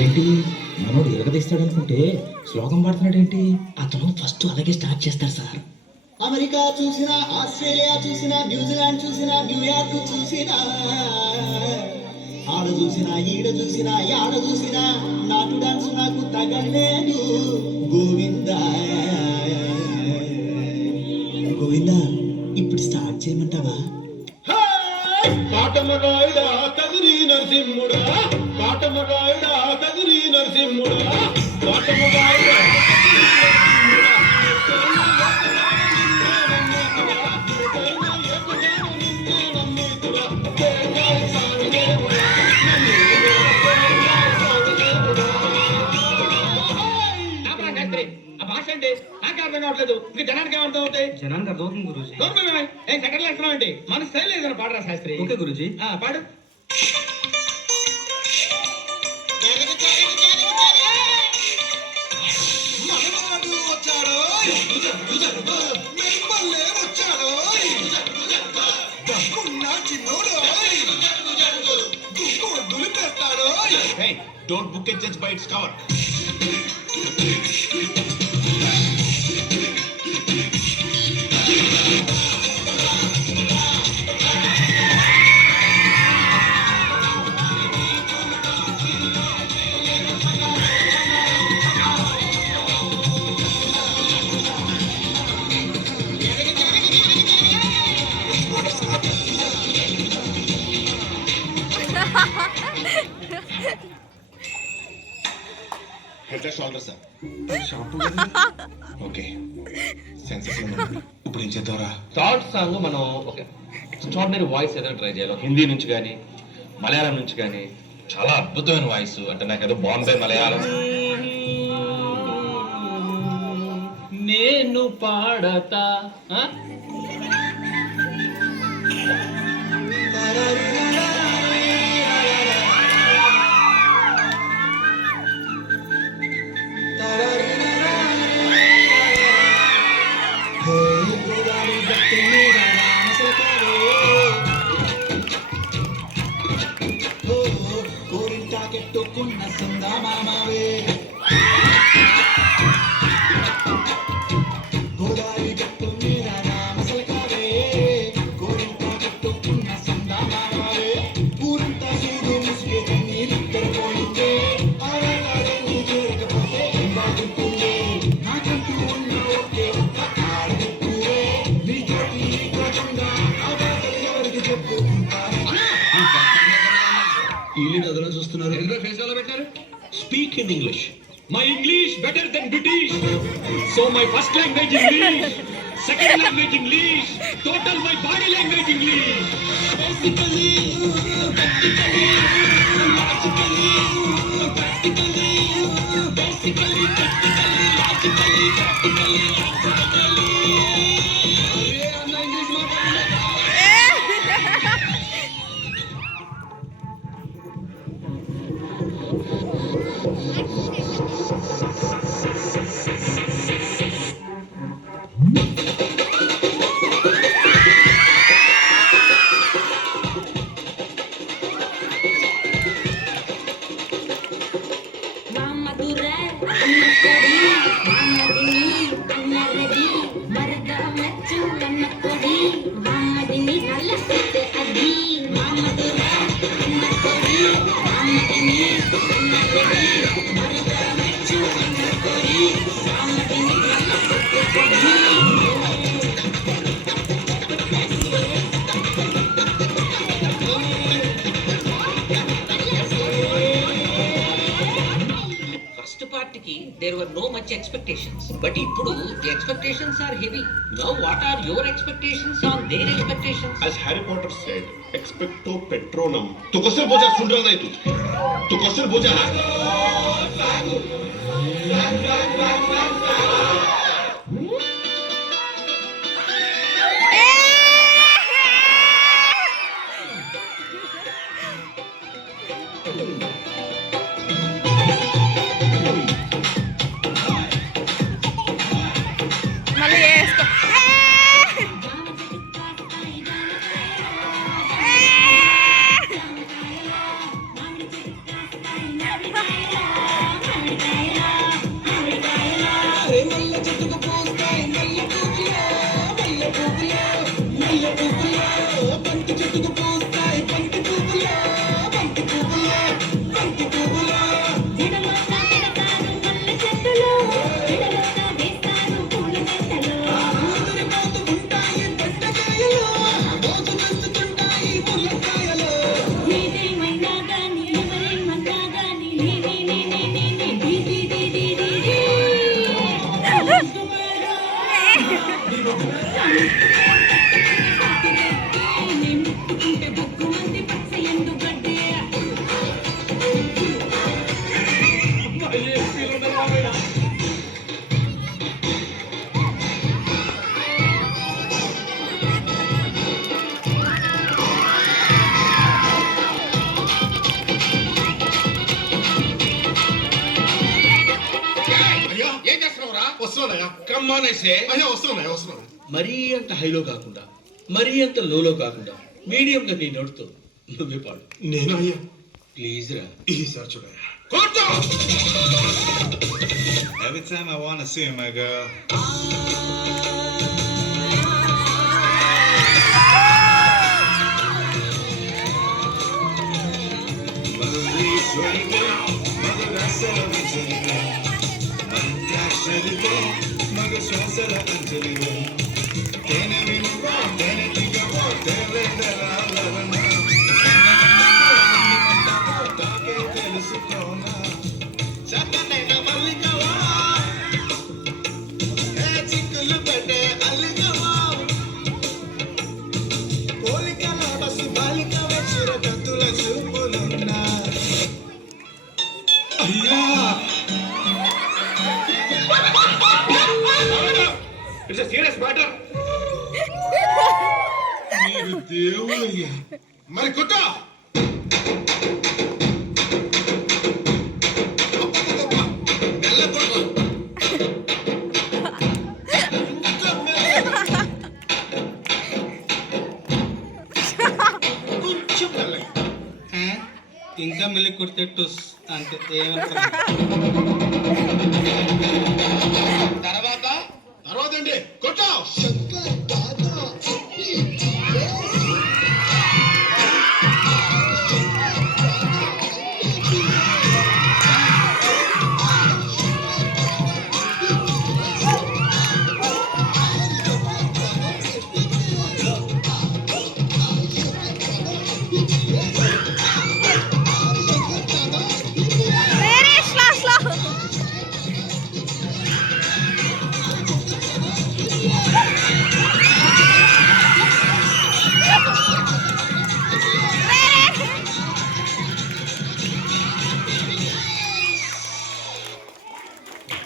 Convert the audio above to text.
ఏంటి మనోడు ఎరగదీస్తాడు అనుకుంటే శ్లోకం పాడుతున్నాడు ఏంటి? అతను ఫస్ట్ అలాగే స్టార్ట్ చేస్తారు సార్. అమెరికా చూసినా, ఆస్ట్రేలియా చూసినా, న్యూజిలాండ్ చూసినా, న్యూయార్క్ చూసినా, ఆడ చూసినా, ఈడ చూసినా, యాడ చూసినా నాటు డాన్స్ నాకు తగలేదు. గోవిందా గోవిందా, ఇప్పుడు స్టార్ట్ చేయమంటావా? పాటమగాయుడా కదిరి నరసింహుడా, పాటమగాయుడా కదిరి నరసింహుడా, పాటమగాయుడా జనానికి ఏమర్థం అవుతాయి? జనానికి అర్థమవుతుంది గురూజీ. ఏం సెకండ్లు అంటున్నావు ఏంటి? మన స్టైల్ ఏదైనా పాడరా శాస్త్రి. ఓకే గురూజీ. పాడు. మనవాడు వచ్చాడో మెరుపల్లే వచ్చాడో దక్కున్నా చిన్నోడో గుక్కు దులిపేస్తాడో. Don't book it just by its cover. Head and shoulders, sir. Okay senses ఇప్పుడు ఏం చేద్దాంరా? థర్డ్ సాంగ్ మనం ఒక ఎక్స్ట్రాడినరీ వాయిస్ ఏదైనా ట్రై చేయాలి. హిందీ నుంచి కానీ మలయాళం నుంచి కానీ చాలా అద్భుతమైన వాయిస్. అంటే నాకు ఏదో బాంబే మలయాళం. నేను పాడతా కోరింటాకెట్టుకున్న సందామావే గోదావరి గట్టు మీద రామసలకావే కోరింటాకెట్టుకున్న సందామావే ఊరంతా సూదు ముసుగే నీరిద్దరు పోయిందే ఆడని చేరకపోతే బాగుంటుందే నాకంటూ ఉన్న ఒకే ఒక్క ఆడగుట్టువే నీ చోటి కాకుండా ఆ బాధలు ఎవరికి చెప్పుకుంటారు? చూస్తున్నారు. ఎందులో ఫేస్ లో పెట్టారు? Speak in English. My English better then British. So my first language English, second language English, total my body language English. Basically practically logically practically basically practically logically practically logically. ఏ అన్న English మాట్లాడలేదు. There were no much expectations, but ఇప్పుడు the expectations are heavy. Now what are your expectations on their expectations? As Harry Potter said, expecto patronum. तू question बोझा सुन रहा नहीं तू question बोझा है. మళ్ళీ వేసుకో. వస్తున్నాయా కమ్మానేసే అయ్యా వస్తున్నాయా వస్తున్నాయా మరీ అంత హైలో కాకుండా మరీ అంత లోలో కాకుండా మీడియం గా నీ నోడుతూ నువ్వే పాడు నేను అయ్యా ప్లీజ్ రా. ఈసారి చూడయ్యా Every time I wanna see my girl. It's serious matter. మీరు దేవుడయ్యా మరి కొట్ట కొంచెం మెల్లగా. ఇంకా మళ్ళీ కొడితే టుస్ అంతే ఏమంటారు. తర్వాత ఏంటి కొట్ట